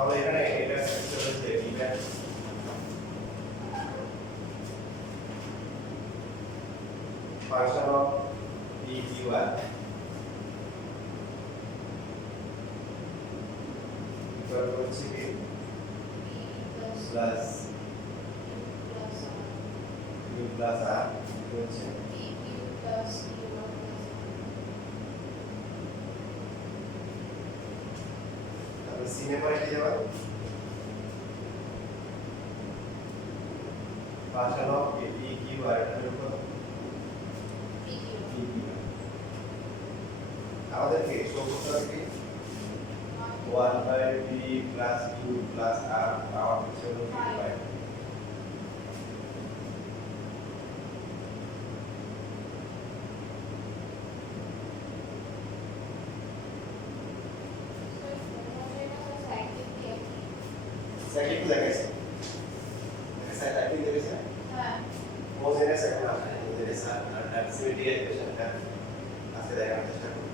তাহলে এখানে এটা হচ্ছে even function of PQR equal হচ্ছে কি প্লাস u প্লাস r হচ্ছে তাহলে সিনে পরে কি যাবে ফাংশন অফ PQR এর উপর আমাদেরকে সূত্রটা কি 1/p plus u plus r পাওয়ার হচ্ছে 5 সাইক্লিক দেখাইছে সাইক্লিক দেখাইছে হ্যাঁ হোমোজেনাস এখন আসলে হোমোজেনাস আর অ্যাবসলিউট ইকুয়েশনটা আজকে দেখার চেষ্টা করব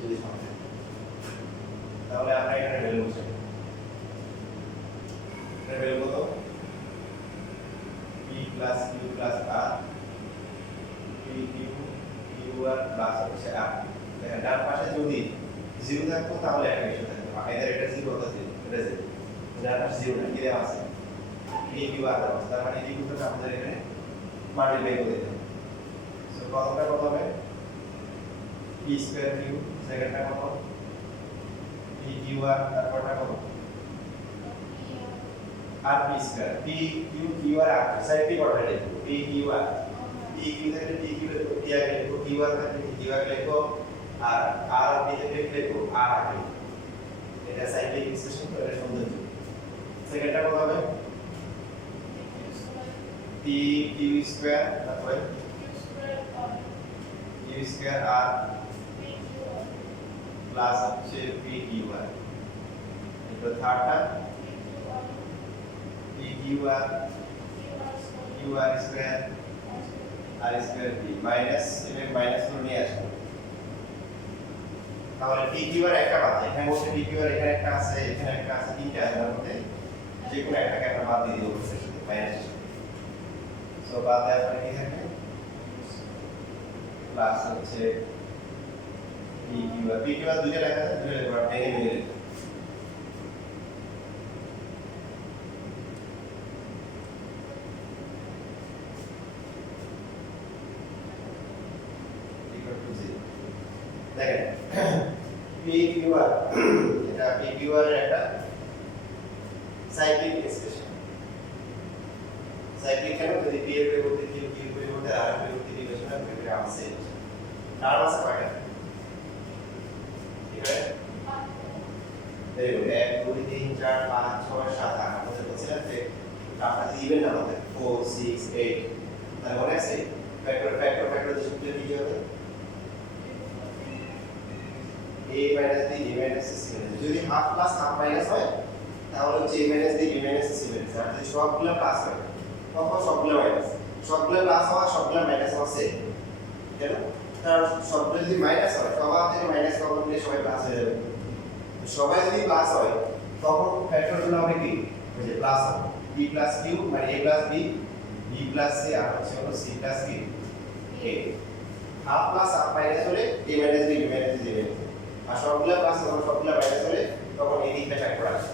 যদি সম্ভব তাহলে আমরা এখানে ভ্যালু বসাই এর ভ্যালু কত p plus q plus r p q r plus হচ্ছে r দেখেন ডান পাশে যদি 0 থাকতো তাহলে একটা কিছু থাকতো এদের এটা 0 হতো 0 এটা 0 ডান পাশে 0 না কি দেওয়া আছে p q r দেওয়া আছে তার মানে এই দুটোকে আমাদের এখানে মাল্টিপ্লাই করে দিতে হবে সো প্রথমটা কত হবে p স্কয়ার q সেকেন্ডটা কত p q r তারপরটা কত r p square p q q r r side কি করবে এটা p q r p q থেকে p q লিখো p আগে লিখো q r থেকে q আগে লিখো আর r p থেকে লিখো r আগে এটা সাইক্লিক এক্সপ্রেশন তো এটা সৌন্দর্য সেকেন্ডটা কত হবে p q স্কয়ার তারপরে q স্কয়ার r প্লাস হচ্ছে p q r এটা থার্ডটা p q r square r square p minus এটা মাইনাস করে নিয়ে আসবো তাহলে p q r একটা বাদ এখানে বসে p q r এখানে একটা আছে এখানে একটা আছে তিনটা আছে তার মধ্যে যে কোনো একটাকে আমরা বাদ দিয়ে দেব মাইনাস সো বাদ দেওয়ার পরে কি থাকবে প্লাস হচ্ছে p q r দুইটা লেখা আছে দুইটা লেখা ভেঙে ভেঙে লিখো দেখেন PQR এটা PQR এর একটা সাইক্লিক এক্সপ্রেশন সাইক্লিক কেন যদি P এর পরিবর্তে Q Q এর পরিবর্তে R এর পরিবর্তে বিবেচনা করে এটা আছে তার আছে কয়টা ঠিক আছে দেখো 1 2 3 4 5 6 7 8 আমাদের বলছিলাম যে আপনার ইভেন না হবে 4 6 8 তার মনে আছে ফ্যাক্টর দিয়ে সূত্র কি হবে a minus b b minus c minus যদি হাফ প্লাস হাফ মাইনাস হয় তাহলে হচ্ছে a minus b b minus c minus আর যদি সবগুলো প্লাস হয় তখন সবগুলো মাইনাস সবগুলো প্লাস হওয়া সবগুলো মাইনাস হওয়া সেম কেন কারণ সবগুলো যদি মাইনাস হয় সবার থেকে মাইনাস কমন নিলে সবাই প্লাস হয়ে যাবে সবাই যদি প্লাস হয় তখন ফ্যাক্টরগুলো হবে কি ওই যে প্লাস হবে b plus q মানে a plus b b plus c আর হচ্ছে হলো c plus q a half plus half minus হলে a minus b b minus c minus আর সবগুলা প্লাস যখন সবগুলা মাইনাস হলে তখন এই দিকটা ফ্যাক্টর আসে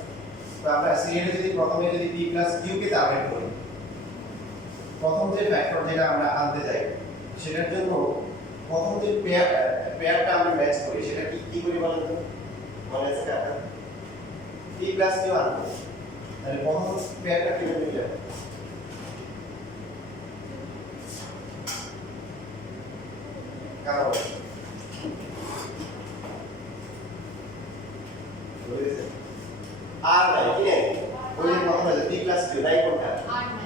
তো আমরা সিরিয়ালে যদি প্রথমে যদি p q কে টার্গেট করি প্রথম যে ফ্যাক্টর যেটা আমরা আনতে যাই সেটার জন্য প্রথম যে পেয়ারটা আমরা ম্যাচ করি সেটা কি কি করি বলেন তো মনে আছে কি আপনার p q আনবো তাহলে প্রথম পেয়ারটা কিভাবে নিয়ে যাবে কারণ আর নাই কি নেই ওই যে প্রথমে যে p q নাই কোনটা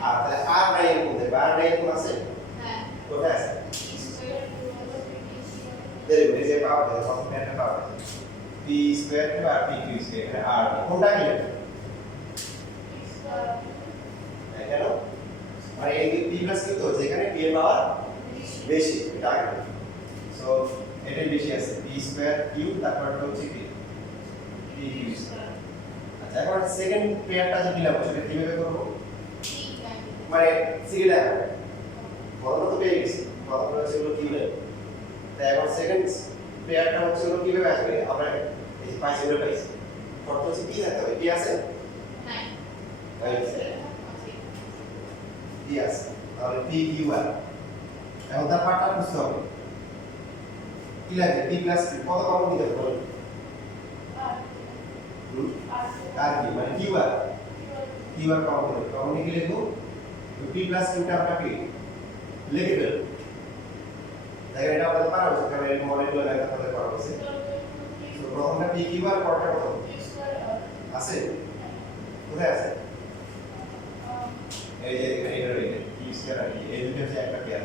আর তাহলে আর নাই এর মধ্যে আর নাই কোন আছে হ্যাঁ কোথায় আছে দেখো এই যে পাওয়া যায় প্রথম পেয়ারটা পাওয়া যায় p স্কয়ার আর p q স্কয়ার এখানে আর কোনটা কি লিখবে কেন আর এই p q তো যেখানে p এর পাওয়ার বেশি এটা আগে সো এটাই বেশি আছে p স্কয়ার q তারপরটা হচ্ছে কি p q স্কয়ার এখন সেকেন্ড পেয়ারটা যে দিলাম সেটা কিভাবে করব মানে সিরিয়াল হবে প্রথমত তো পেয়ে গেছি প্রথমটা হচ্ছে হলো কিভাবে তাই এখন সেকেন্ড পেয়ারটা হচ্ছে হলো কিভাবে আসবে আমরা এই যে পাইছি হলো পাইছি শর্ত হচ্ছে কি থাকতে হবে কি আছে নাই কি আছে তাহলে পি কিউ আর এখন তার পার্টটা বুঝতে হবে কি লাগে পি প্লাস কত কমন দিতে হবে বলুন আর কি মানে কিউ আর কমন হবে কমন কি লিখবো পি প্লাস কিউটা আমরা কি লিখে দেব দেখেন এটা আমাদের পারা হচ্ছে কারণ এই মডেলগুলো লেখা আমাদের পারা হচ্ছে তো প্রথমটা পি কিউ আর পরটা কত আছে কোথায় আছে এই যে এখানে এটা রয়েছে কি স্কয়ার আর এই দুটো হচ্ছে একটা pair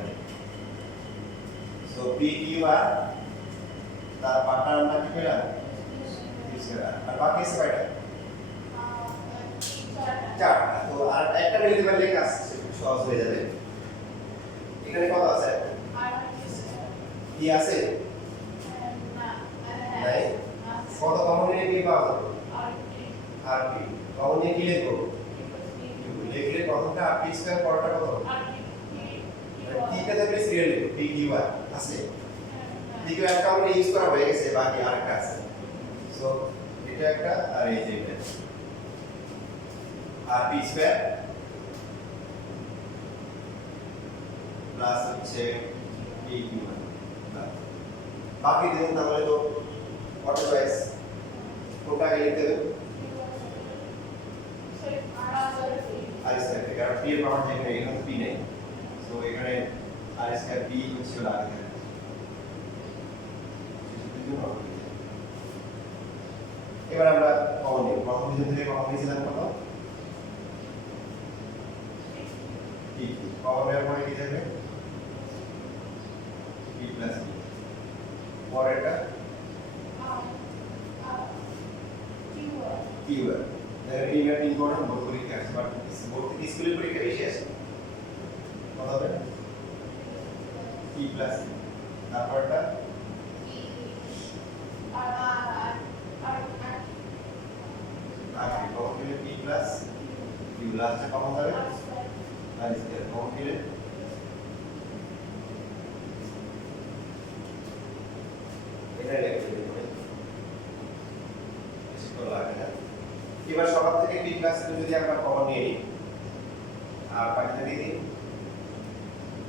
so P Q R তার পার্টটা আমরা কি পেলাম কি স্কয়ার আর বাকি আছে কয়টা চারটা তো আর একটা মিলে দিলে কাজ সহজ হয়ে যাবে এখানে কত আছে কি আছে নাই কত কমন নিলে কি পাওয়া যাবে আর কি কমন নিয়ে কি লিখবো লিখলে প্রথমটা আর পি স্কয়ার পরটা কত কি কে দেবে সিরিয়াল লিখবো পি কিউ আর আছে P Q R common use করা হয়ে গেছে বাকি আরেকটা আছে সো এটা একটা আর এই যে এটা আর পি স্কয়ার প্লাস হচ্ছে পি কিউ আর বাকি দিন তাহলে তো অটো চয়েস কোনটা আগে লিখতে হবে আর স্কয়ার কারণ পি এর পাওয়ার যেখানে এখানে পি নেই সো এখানে আর স্কয়ার পি হচ্ছে লাগে এবার আমরা কমন নিই প্রথম দিন থেকে কমন নিয়েছিলাম কত পি কমন নেওয়ার পরে কি থাকবে পি প্লাস পি পরেরটা কিউ আর দেখেন এই ম্যাথ ইম্পর্টেন্ট বোর্ড পরীক্ষা আছে বাট বোর্ড থেকে স্কুলের পরীক্ষা বেশি আসে কত হবে পি প্লাস তারপরটা আর কমন নিলে পি প্লাস কিউ লাস্টে কমন যাবে আর স্কয়ার কমন নিলে এটা লিখতে হবে বেশি তো লাগে না এবার সবার থেকে পি প্লাস কিউ যদি আমরা কমন নিয়ে নিই আর বাকিটা দিয়ে দিই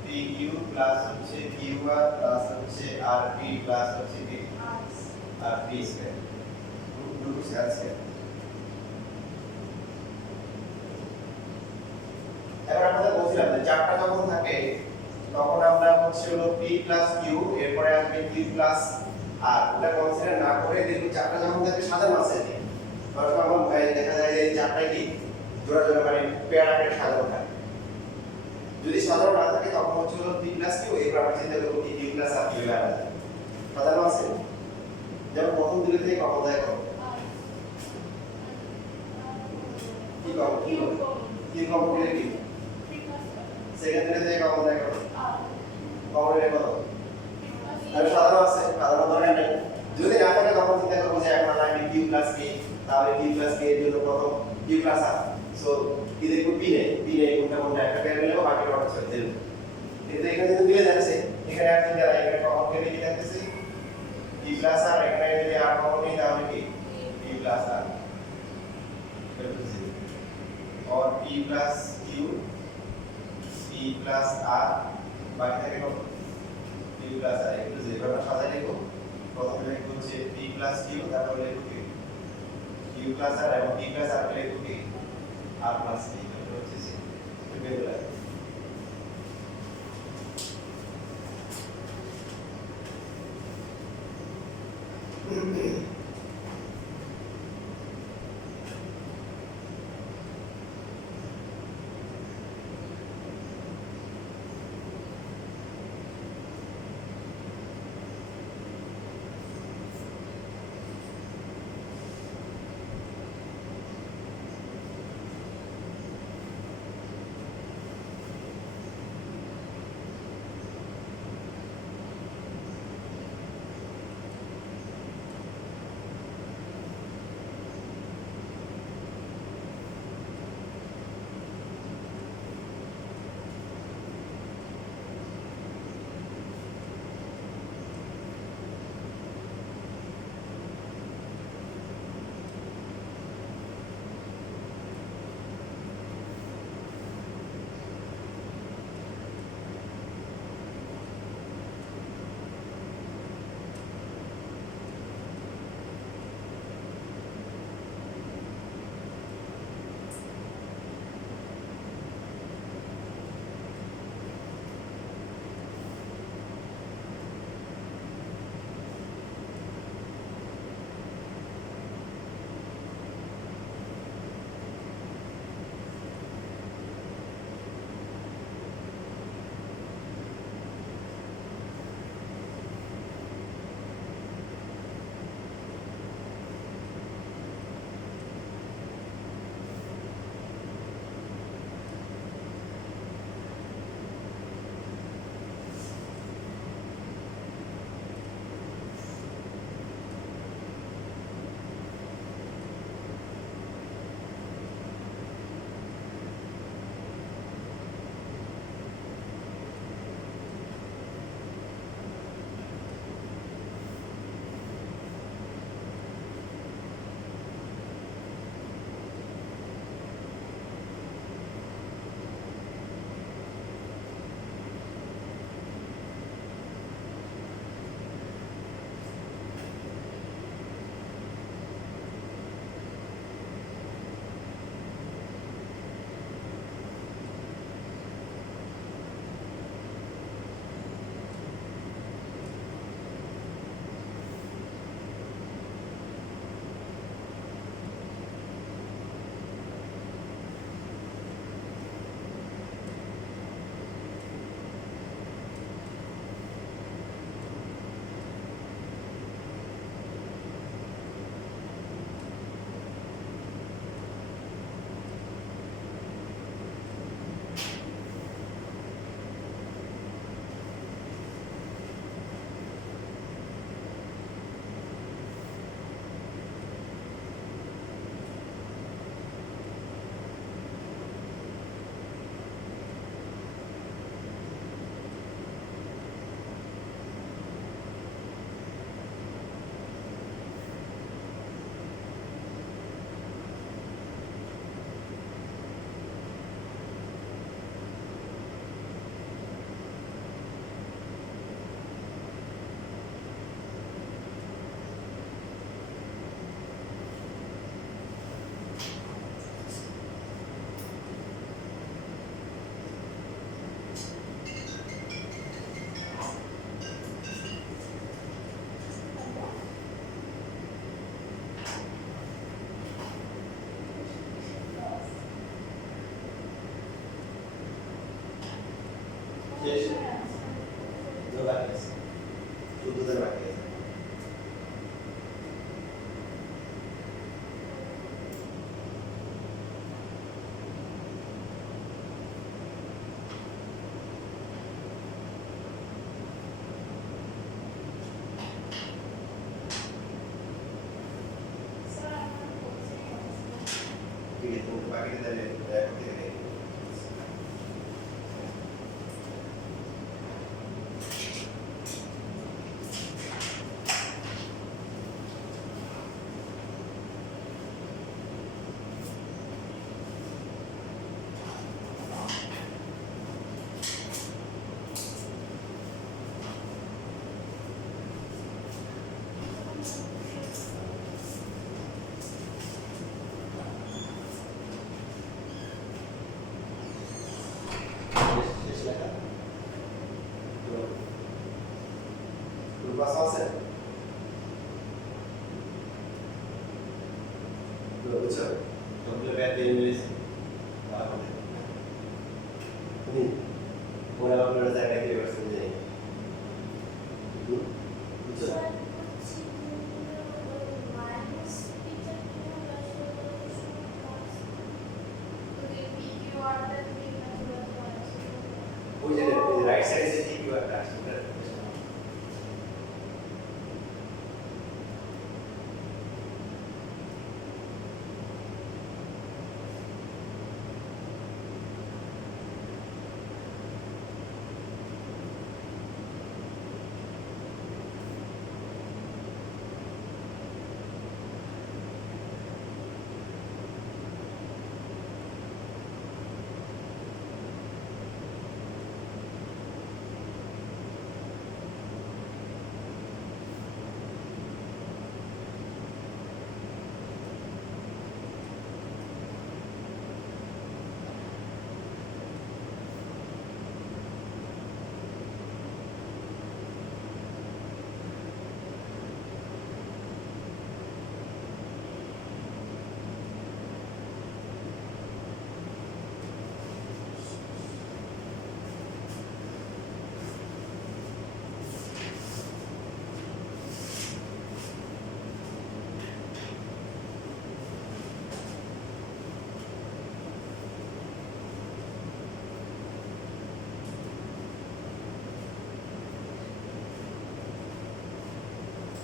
পি কিউ প্লাস হচ্ছে কিউ আর প্লাস হচ্ছে আর পি প্লাস হচ্ছে কি আর পি স্কয়ার দুটো আছে এবার আমরা বলছিলাম যে চারটা যখন থাকে তখন আমরা হচ্ছে হলো পি প্লাস কিউ এরপরে আসবে কিউ প্লাস আর এটা কনসিডার না করে দেখি চারটা যখন থাকে সাজানো আছে তখন আমরা দেখা যায় যে এই চারটা কি জোড়া জোড়া মানে পেয়ার আকারে সাজানো থাকে যদি সাজানো না থাকে তখন হচ্ছে হলো পি প্লাস কিউ এরপর আমরা চিন্তা করব কি কিউ প্লাস আর কিউ আর আছে সাজানো আছে যেমন প্রথম দুটো থেকে কমন যায় কত কি কমন কি কমন দিলে কি সেকেন্ড দুটো থেকে কমন যায় কত কমন দিলে কত আর সাধারণ আছে সাধারণ দরকার নেই যদি না থাকে তখন চিন্তা করব যে এখন লাগবে কিউ প্লাস কে তাহলে কিউ প্লাস কে এর জন্য প্রথম কিউ প্লাস আর সো কি দেখো পি নেই কোনটা একটা পেয়ার নিলেও বাকি অর্ডার চলে যাবে কিন্তু এখানে যদি মিলে যাচ্ছে এখানে আর চিন্তা নাই এখানে কমন কেটে কি থাকতেছে পি প্লাস আর এখানে যদি আর কমন নেই তাহলে কি পি প্লাস আর और p plus q p plus r বাকি থাকে কত p প্লাস r একটু যেভাবে সাজাই লিখো প্রথমে লিখবো হচ্ছে p প্লাস q তারপরে লিখবো কি q প্লাস r এবং p প্লাস r লিখবো কি r প্লাস p এটা হচ্ছে রেগুলার দিকে তাহলে এখন থেকে নেই Plus আছে বুঝছো সবগুলো ব্যাট দিয়ে মিলেছে তুমি ওরা আপনারা জায়গায় কি করছেন যে বুঝছো ওই যে রাইট সাইডে যে কি একটা আছে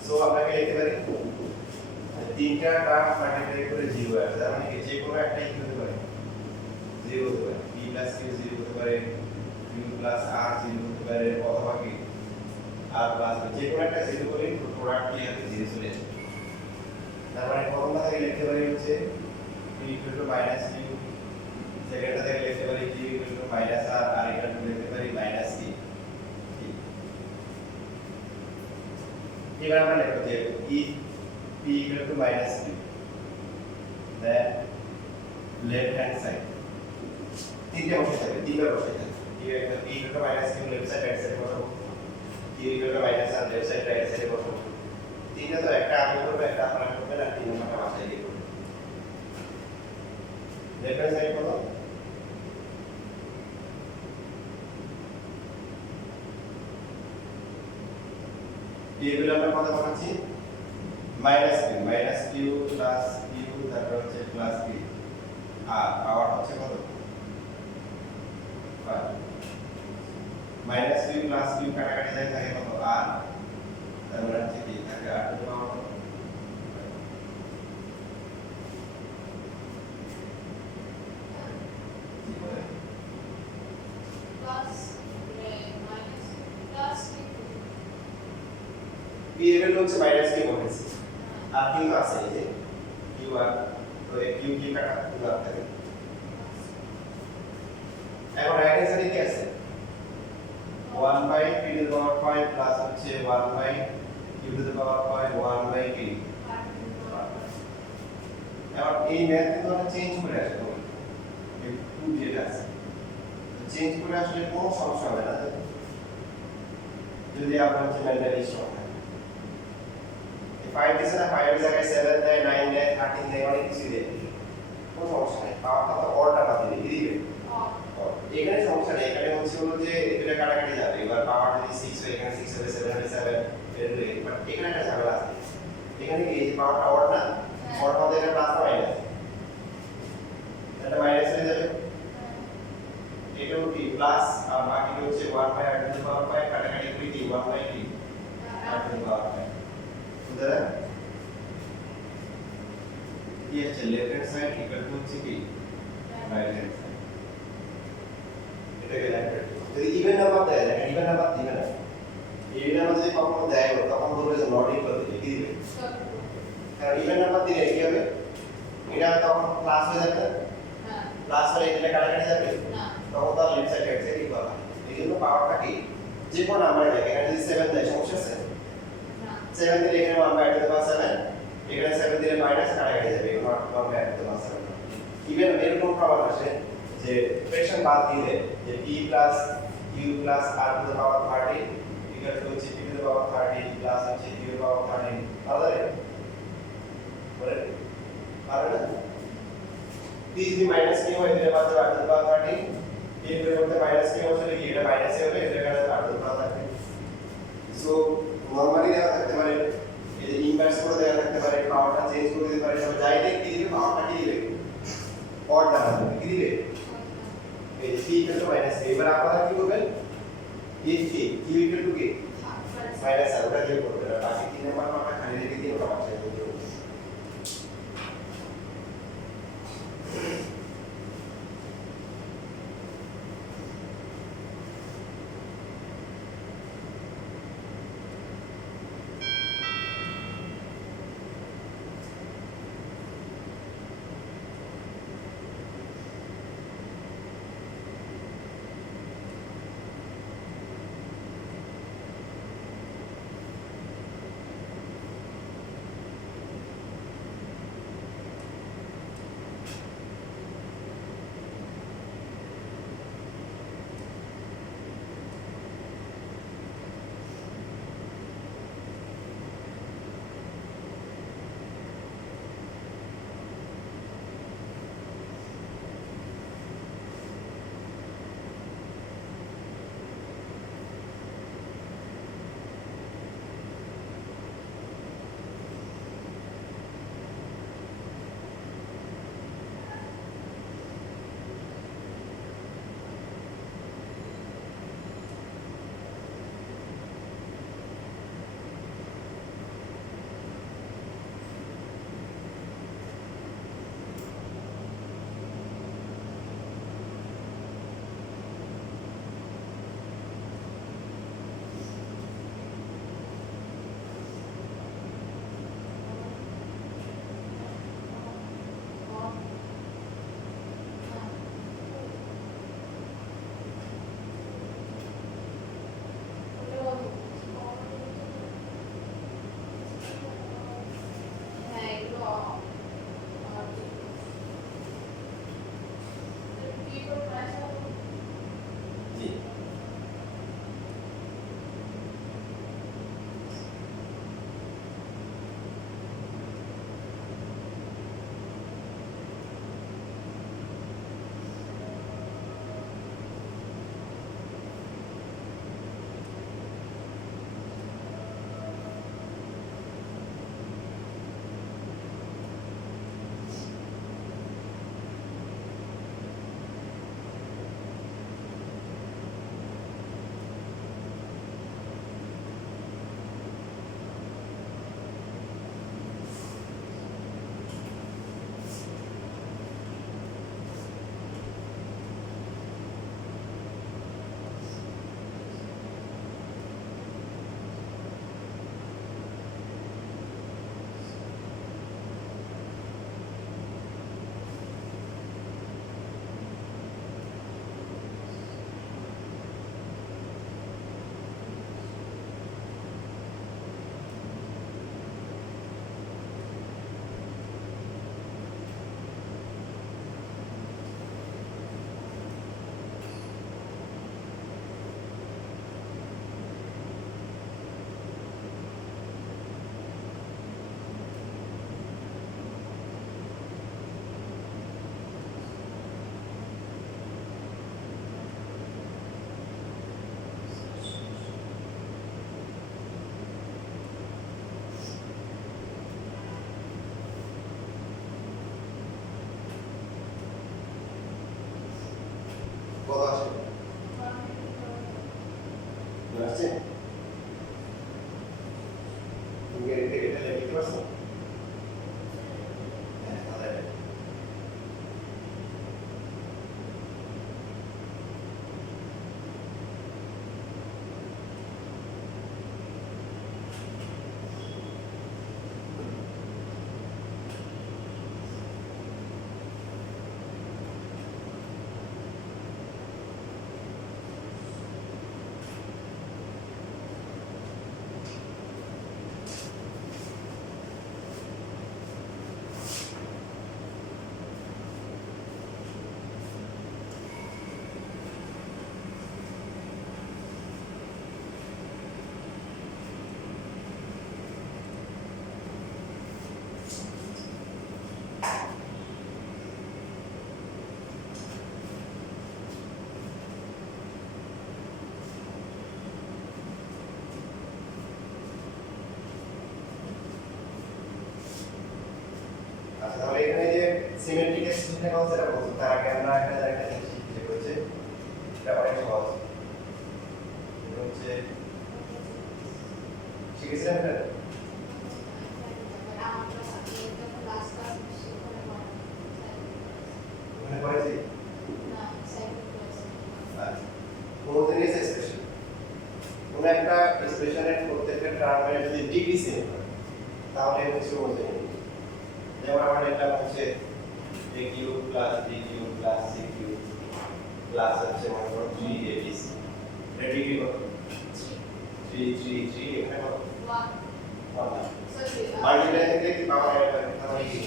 সো আপনাকে লিখতে পারি তিনটা টার্ম মাল্টিপ্লাই করে 0 আসে তার মানে কি যে কোনো একটাই কি হতে পারে 0 হতে পারে p + q 0 হতে পারে q + r 0 হতে পারে অথবা কি r + যে কোনো একটা 0 করে প্রোডাক্ট কি হবে 0 চলে আসবে তার মানে প্রথমটা থেকে লিখতে পারি হচ্ছে p q সেকেন্ডটা থেকে লিখতে পারি q - r আর এটা লিখতে পারি -t এবার আমরা লিখব যে if p = -q then left hand side তিনটে বসে থাকবে তিনবার বসে থাকবে p = -q left side right side বসাবো q = -r left side right সাইডে বসাবো তিনটা তো একটা আগে করবে একটা আপনারা করবেন আর তিন নম্বরটা বাসায় গিয়ে করবেন লেফট হ্যান্ড সাইড কত এগুলো আমরা কত বানাচ্ছি -q প্লাস q তারপর হচ্ছে প্লাস p আর পাওয়ার হচ্ছে কত 5 -q প্লাস q কাটাকাটি যায় থাকে কত r তারপর হচ্ছে কি থাকে r টু পাওয়ার p এর ভ্যালু হচ্ছে -q বলেছি আর q তো আছে এই যে q আর তো এই q কি কাটা q আর থাকে এখন রাইট হ্যান্ড সাইডে কি আছে 1/p to the power 5 plus হচ্ছে 1/q to the power 5 1/p এখন এই ম্যাথ কিন্তু আমরা চেঞ্জ করে আসবো এই 2 যেটা আছে চেঞ্জ করে আসলে কোনো সমস্যা হবে না যদি আমরা হচ্ছে ম্যান্ডালি সহ 5 দিছে না 5 এর জায়গায় 7 দেয় 9 দেয় 13 দেয় অনেক কিছু দেয় কোনো সমস্যা নেই পাওয়ারটা তো অরটা না দিলে কি দিবে এখানে সমস্যা নেই এখানে হচ্ছে হলো যে এটা কাটাকাটি যাবে এবার পাওয়ার যদি 6 হয় এখানে 6 হবে 7 হবে 7 এর হয়ে বাট এখানে একটা ঝামেলা আছে এখানে কি এই পাওয়ারটা অর না অরটা মধ্যে এটা প্লাস মাইনাস এটা মাইনাস হয়ে যাবে এটাও কি প্লাস আর বাকিটা হচ্ছে 1/r টু দ্য পাওয়ার 5 কাটাকাটি করে কি 1/t r to the power 5 সুতরাং কি হচ্ছে left hand side equal to হচ্ছে কি রাইট হ্যান্ড সাইড এটাকে ল্যাম্পের যদি ইভেন নাম্বার দেয় দেখেন ইভেন নাম্বার দিবে না ইভেন নাম্বার যদি কখনো দেয় তখন বলবে যে নট ইকুয়াল দিলে কি দিবে কারণ ইভেন নাম্বার দিলে কি হবে এটা তখন প্লাস হয়ে যাবে না প্লাস হলে এটা কাটাকাটি যাবে না তখন তার left side right side equal হবে এই জন্য পাওয়ারটা কি যে কোনো নাম্বার দেয় এখানে যদি 7 দেয় সমস্যা আছে না 7 দিলে এখানে 1 বাই 7 এখানে 7 দিলে মাইনাস কাটাকাটি যাবে এখানে 1 বাই 7 ইভেন এরকম প্রমাণ আসে যে ফ্র্যাকশন বাদ দিলে যে p plus q plus r to the power 30 equal to হচ্ছে p to the power 30 plus হচ্ছে q টু দ্য পাওয়ার 30 তাহলে বলেন পারে না p যদি মাইনাস q হয় তাহলে পাচ্ছে r টু দ্য পাওয়ার 30 এর পরিবর্তে মাইনাস q আসলে কি এটা মাইনাস হবে এটা কারণে r to the power 30 so normally দেওয়া থাকতে পারে এই যে ইনভার্স করে দেওয়া থাকতে পারে পাওয়ারটা চেঞ্জ করে দিতে পারে তবে যাই দেখ কি দিবে পাওয়ারটা কি দিবে অড দ্বারা কি দিবে এই c ইকুয়াল টু মাইনাস এবার আপনারা কি করবেন এই c q ইকুয়াল টু কি মাইনাস আর ওটা দিয়ে করবেন আর বাকি তিন নাম্বার পাওয়ারটা খালি রেখে দিয়ে ওটা বাঁচিয়ে দিতে হবে কত আসে আসছে তুমি এটা লিখতে পারছো হ্যাঁ তাহলে আচ্ছা তাহলে এখানে যে সিমেট্রিক এক্সপ্রেশনের কনসেপ্টটা বলছো তার আগে আমরা একটা জিনিস শিখি যেটা হচ্ছে এটা অনেক সহজ এটা হচ্ছে শিখেছিলাম এটা মনে পড়েছে আচ্ছা হোমোজেনিয়াস এক্সপ্রেশন কোন একটা এক্সপ্রেশনের প্রত্যেকটা টার্মের যদি ডিগ্রি সেম হয় তাহলে হচ্ছে হোমোজেনিয়াস যেমন আমরা এটা হচ্ছে a cube plus b cube plus c cube plus হচ্ছে মনে করো 3abc এটা ডিগ্রি কত 3 এখানে কত 1 মাল্টিপ্লাই থেকে কি পাওয়া যাবে তাহলে কি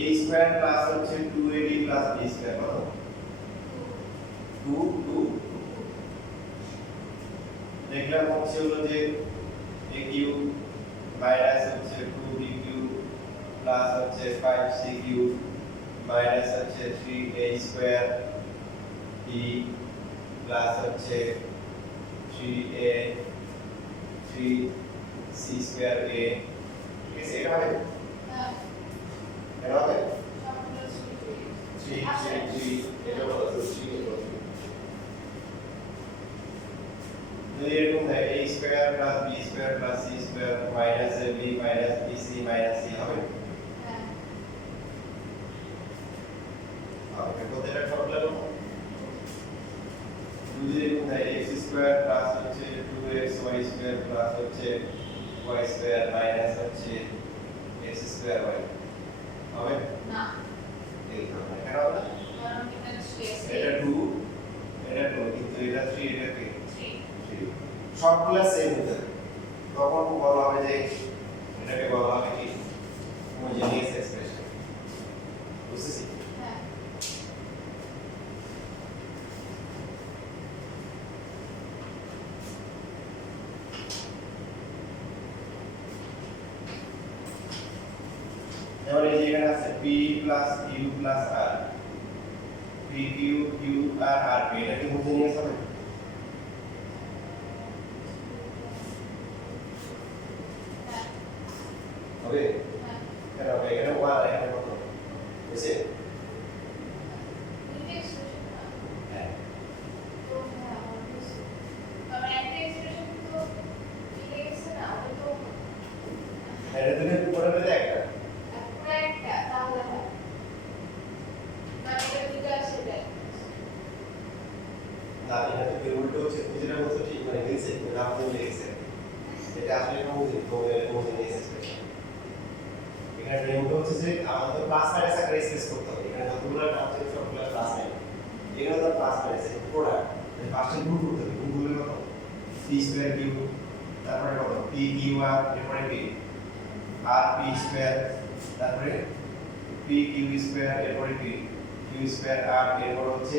a স্কয়ার প্লাস হচ্ছে 2ab প্লাস b স্কয়ার কত 2 দেখলাম হচ্ছে হলো যে a কিউব মাইনাস হচ্ছে 2b কিউব প্লাস হচ্ছে 5c কিউব মাইনাস হচ্ছে 3a স্কয়ার b প্লাস হচ্ছে 3a 3c স্কয়ার a ঠিক আছে এটা হবে এটা হবে 3 এটা হলো 3 যদি এরকম দেয় a square plus b square plus c square minus ab minus bc minus c হবে হ্যাঁ এটা কত এটা ফর্মুলা করব যদি এরকম দেয় x স্কয়ার প্লাস হচ্ছে 2x y স্কয়ার প্লাস হচ্ছে y স্কয়ার মাইনাস হচ্ছে x স্কয়ার y হবে না এই ধরনের কেন হবে না কারণ এটা 2 এটা 2 কিন্তু এটা 3 এটা কি 3 সবগুলা সেম হতে হবে তখন বলা হবে যে এটাকে বলা হবে কি হোমোজেনিয়াস এক্সপ্রেশন বুঝছিস হ্যাঁ যেমন এই যে এখানে আছে p plus q plus r p q q r r p এটা কি হোমোজেনিয়াস হবে হবে কেন হবে এখানে 1 আর এখানে কত বুঝছে হ্যাঁ তো হ্যাঁ তবে একটা এক্সপ্রেশন তো মিলে গেছে না ওটা তো এটা তুমি উপরে পেলে একটা পুরো একটা তাহলে হয় মানে এটা দুটো আছে না এটা তো উল্টো হচ্ছে তুমি যেটা বলছো ঠিক মানে মিলছে না আপনি লিখেছেন এটা আসলে হোমোজেনিয়াস এক্সপ্রেশন এখানে নিয়মটা হচ্ছে যে আমাদের প্লাস মাইনাস আকারে এক্সপ্রেস করতে হবে এখানে যতগুলো টার্ম আছে সবগুলো প্লাস মাইনাস এখানে তো প্লাস মাইনাস এর প্রোডাক্ট এই পাঁচটা গুণ করতে হবে গুণ করলে কত c স্কয়ার কিউ তারপরে কত p q r এরপরে কি r p স্কয়ার তারপরে p q স্কয়ার এরপরে কি q স্কয়ার r এরপর হচ্ছে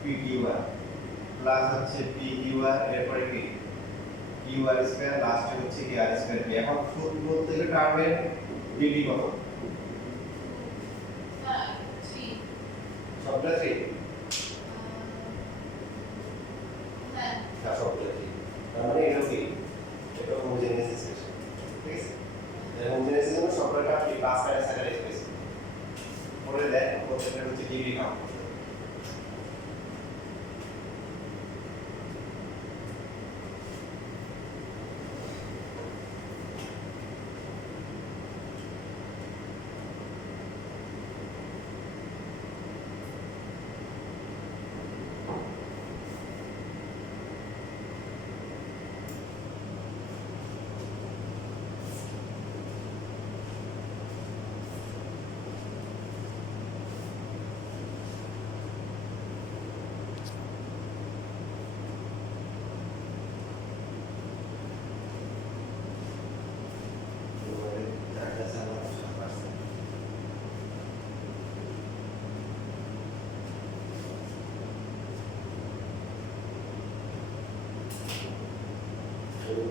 p q r প্লাস হচ্ছে p q r এরপরে কি q r স্কয়ার লাস্টে হচ্ছে কি r স্কয়ার কি এখন প্রত্যেকটা টার্মের ডিগ্রি কত না 3 সবটা 3 হ্যাঁ সবটা 3 তার মানে এটা কি এটা হোমোজেনিয়াস এক্সপ্রেশন ঠিক আছে এই হোমোজেনিয়াস এর জন্য সবটা আপনি পাস করে সাইকেল এক্সপ্রেস করে দেন প্রত্যেকটা হচ্ছে ডিগ্রি কাউন্ট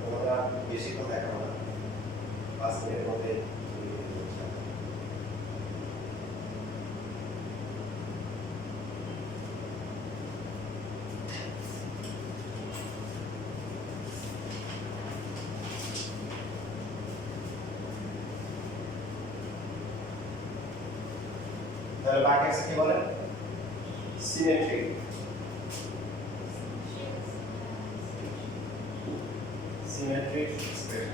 আমরা বেশিক্ষণ দেখাবো না 5 মিনিটের মধ্যে তাহলে বাকি আছে কি বলেন symmetric symmetric expression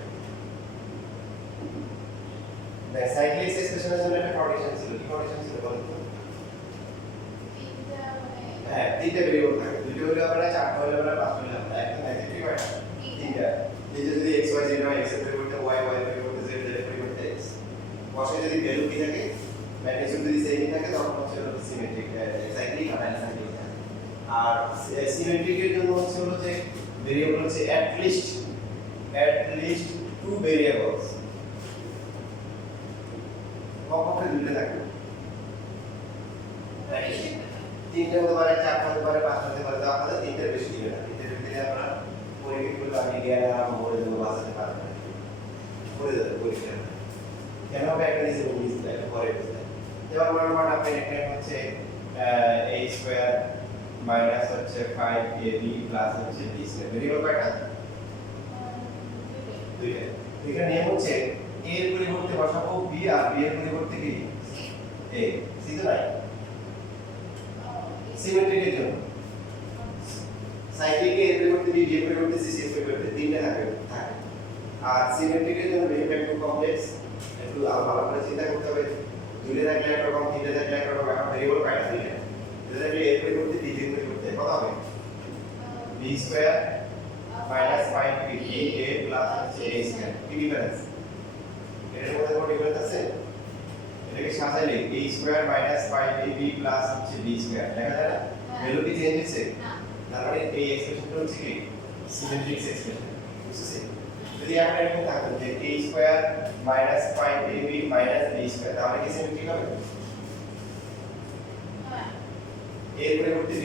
the cyclic এক্সপ্রেশনের জন্য একটা কন্ডিশন ছিল কি কন্ডিশন ছিল বলেন তো হ্যাঁ তিনটা ভেরিয়েবল থাকে দুটো হলে আমরা চারটা হলে আমরা পাঁচটা হলে আমরা একদম ম্যাজিক হয় তিনটা এই যে যদি x y z হয় x এর পরিবর্তে y y এর পরিবর্তে z z এর পরিবর্তে x বসে যদি ভ্যালু কি থাকে ম্যাগনিটিউড যদি সেমই থাকে তখন হচ্ছে হলো সিমেট্রিক সাইক্লিক আর অ্যানসাইক্লিক আর সিমেট্রিকের জন্য হচ্ছে হলো যে ভেরিয়েবল হচ্ছে at least two variables কমপক্ষে দুটো থাকবে তিনটে হতে পারে চারটা হতে পারে পাঁচটা হতে পারে আপনাদের তিনটের বেশি দিবে না তিনটের দিলে আমরা পরীক্ষাগুলো আগে গিয়ে আরাম করে দেবো বাঁচাতে পারবো করে দেবো পরীক্ষা কেন একটা নিজে বুঝতে একটা পরে বুঝতে যেমন মনে করেন আপনি এখানে হচ্ছে a স্কয়ার মাইনাস হচ্ছে 5ab প্লাস হচ্ছে b স্কয়ার ভেরিয়েবল কয়টা দুইটা এখানে নিয়ম হচ্ছে a এর পরিবর্তে বসাবো b আর b এর পরিবর্তে কি a সি তো নাই সিমেট্রিকের জন্য সাইক্লিকে এর পরিবর্তে b এর পরিবর্তে c এর পরিবর্তে তিনটা থাকে আর সিমেট্রিকের জন্য বিষয়টা একটু কমপ্লেক্স একটু ভালো করে চিন্তা করতে হবে দুইটা থাকলে একরকম তিনটা থাকলে একরকম এখন ভেরিয়েবল কয়টা দুইটা দুইটা থাকলে এর পরিবর্তে b এর পরিবর্তে কত হবে b square minus 5a plus হচ্ছে a স্কয়ার কি ডিফারেন্স এর মধ্যে কোনো ডিফারেন্স আছে এটাকে সাজাইলে a square minus 5ab plus হচ্ছে b স্কয়ার দেখা যায় না ভ্যালু কি চেঞ্জ হচ্ছে না তার মানে এই এক্সপ্রেশনটা হচ্ছে কি সিমেট্রিক এক্সপ্রেশন বুঝছেন যদি আমরা এরকম থাকতো যে a square minus 5ab minus b square তাহলে কি সিমেট্রিক হবে এর পরিবর্তে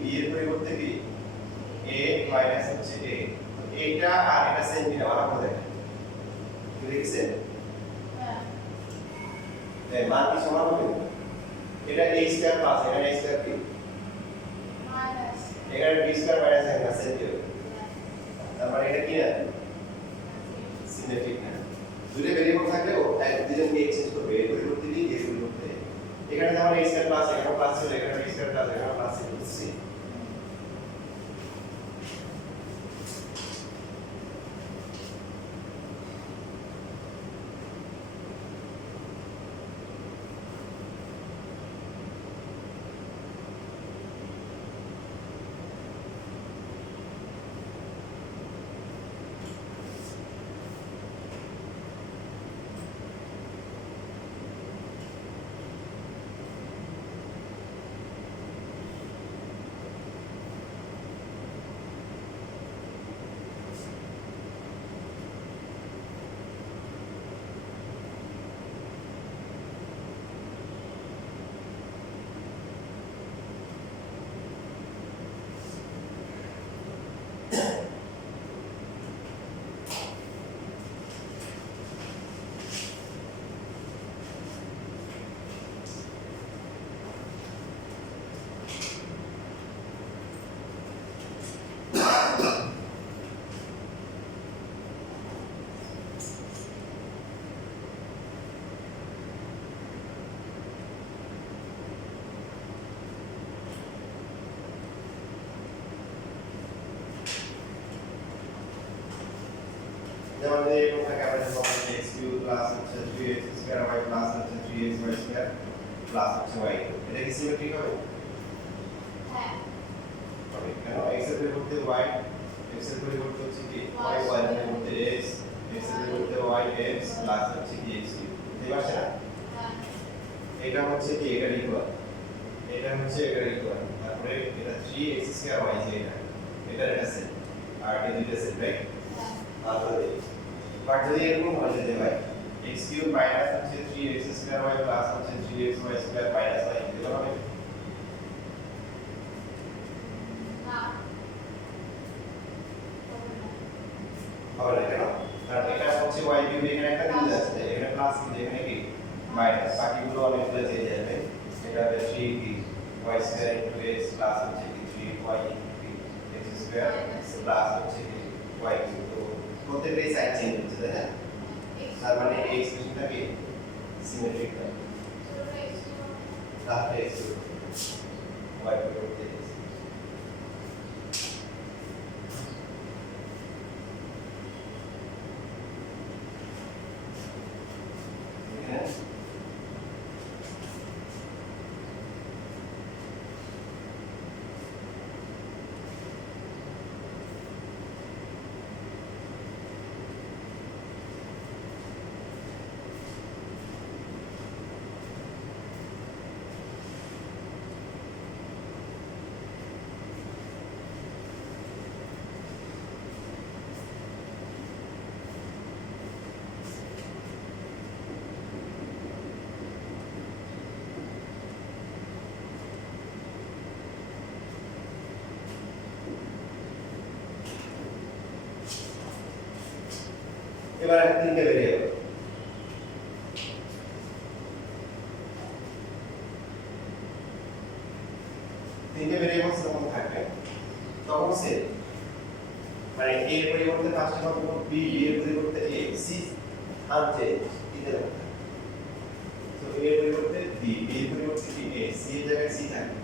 b এর পরিবর্তে কি a মাইনাস হচ্ছে a এটা আর এটা সেম কিনা ভালো করে দেখেন দেখছেন হ্যাঁ মান কি সমান হবে এটা a স্কয়ার প্লাস এখানে a স্কয়ার কি মাইনাস এখানে b স্কয়ার মাইনাস এখানে সেম কি হবে তার মানে এটা কি না সিমেট্রিক না দুটো ভেরিয়েবল থাকলেও এক দুজনকে এক্সচেঞ্জ করবে এর পরিবর্তে b এর পরিবর্তে এখানে তাহলে a স্কয়ার প্লাস এখানে প্লাস ছিল এখানে b স্কয়ার প্লাস এখানে প্লাস ছিল বুঝছি যেমন এরকম থাকে আমরা যখন x³ প্লাস হচ্ছে 3x স্কয়ার y প্লাস হচ্ছে 3x y স্কয়ার প্লাস হচ্ছে y এটা কি সিমেট্রিক হবে হ্যাঁ হবে কেন x এর পরিবর্তে y x এর পরিবর্তে হচ্ছে কি y y এর পরিবর্তে x x এর পরিবর্তে y x প্লাস হচ্ছে কি x বুঝতে পারছেন না হ্যাঁ এটা হচ্ছে কি এটা ইকুয়াল এটা হচ্ছে এটা ইকুয়াল তারপরে এটা 3x স্কয়ার y যে এটা সেম আর এটা দুইটা সেম রাইট তাহলে বাট যদি এরকম হয় যে ভাই x³ মাইনাস হচ্ছে 3x স্কয়ার y প্লাস হচ্ছে 3x y square minus y এগুলো হবে না হবে না কেন কারণ এটা হচ্ছে y কিউব এখানে একটা দিন যাচ্ছে এখানে প্লাস কিন্তু এখানে কি মাইনাস বাকিগুলো অনেকগুলো চেঞ্জ যাবে এটা হবে 3 কি y স্কয়ার * x প্লাস হচ্ছে কি 3y x স্কয়ার প্লাস হচ্ছে কি y কিউব প্রত্যেকটাই সাইড চেঞ্জ হচ্ছে তাই না তার মানে এই এক্সপ্রেশনটা কি সিমেট্রিক হয় তারপরে x y পরিবর্তে x এবার তিনটে বেরিয়ে গেল তিনটে ভেরিয়েবল যখন থাকবে তখন সে মানে a এর পরিবর্তে ফার্স্টে পাবো b এর পরিবর্তে a c আনছে তিনটে থাকবে তো a এর পরিবর্তে b এর পরিবর্তে কি a c এর জায়গায় c থাকবে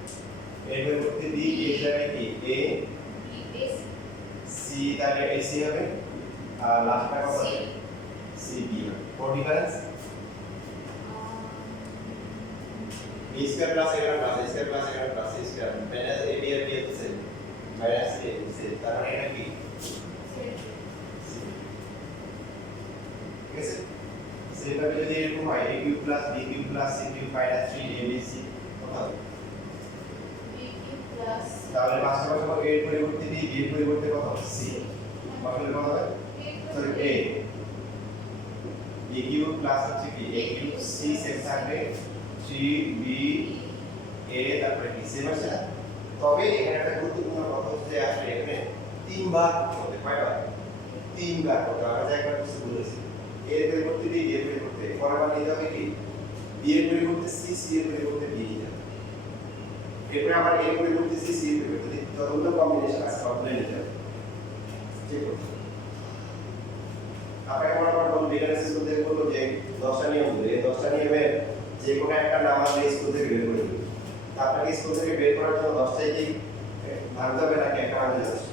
a এর পরিবর্তে b এর জায়গায় কি a c তাহলে ac হবে আর লাস্টটা কত হবে c b হবে কোন difference a square plus a plus a square plus a plus a square minus a b আর b হচ্ছে minus a হচ্ছে তার মানে এটা কি ঠিক আছে সেটা যদি এরকম হয় a cube plus b cube plus c cube minus 3abc কত হবে b cube plus তাহলে পাঁচটা পাশে a এর পরিবর্তে b b এর পরিবর্তে কত হবে c তাহলে কত হবে সরি a cube plus হচ্ছে কি a cube c সেম থাকবে 3b a তারপরে কি সেম আছে না তবে এখানে একটা গুরুত্বপূর্ণ কথা হচ্ছে যে আসলে এখানে তিনবার হতে কয়বার তিনবার হতে আমরা একবার কিছু বলেছি a এর পরিবর্তে b এর পরিবর্তে পরেরবার নিতে হবে কি b এর পরিবর্তে c c এর পরিবর্তে b নিতে হবে এরপরে আবার a এর পরিবর্তে c c এর পরিবর্তে যতগুলো কম্বিনেশন আছে সবগুলো নিতে হবে ঠিক আছে আপনাকে আবার বলবো রিলেশন করতে বলবো যে 10টা নিয়ম বলে এই 10টা নিয়মের যে কোনো একটা নাম আমরা স্কুল থেকে বের করে দিই আপনাকে স্কুল থেকে বের করার জন্য 10টাই কি ভাঙতে হবে নাকি একটা ভাঙতে যাচ্ছে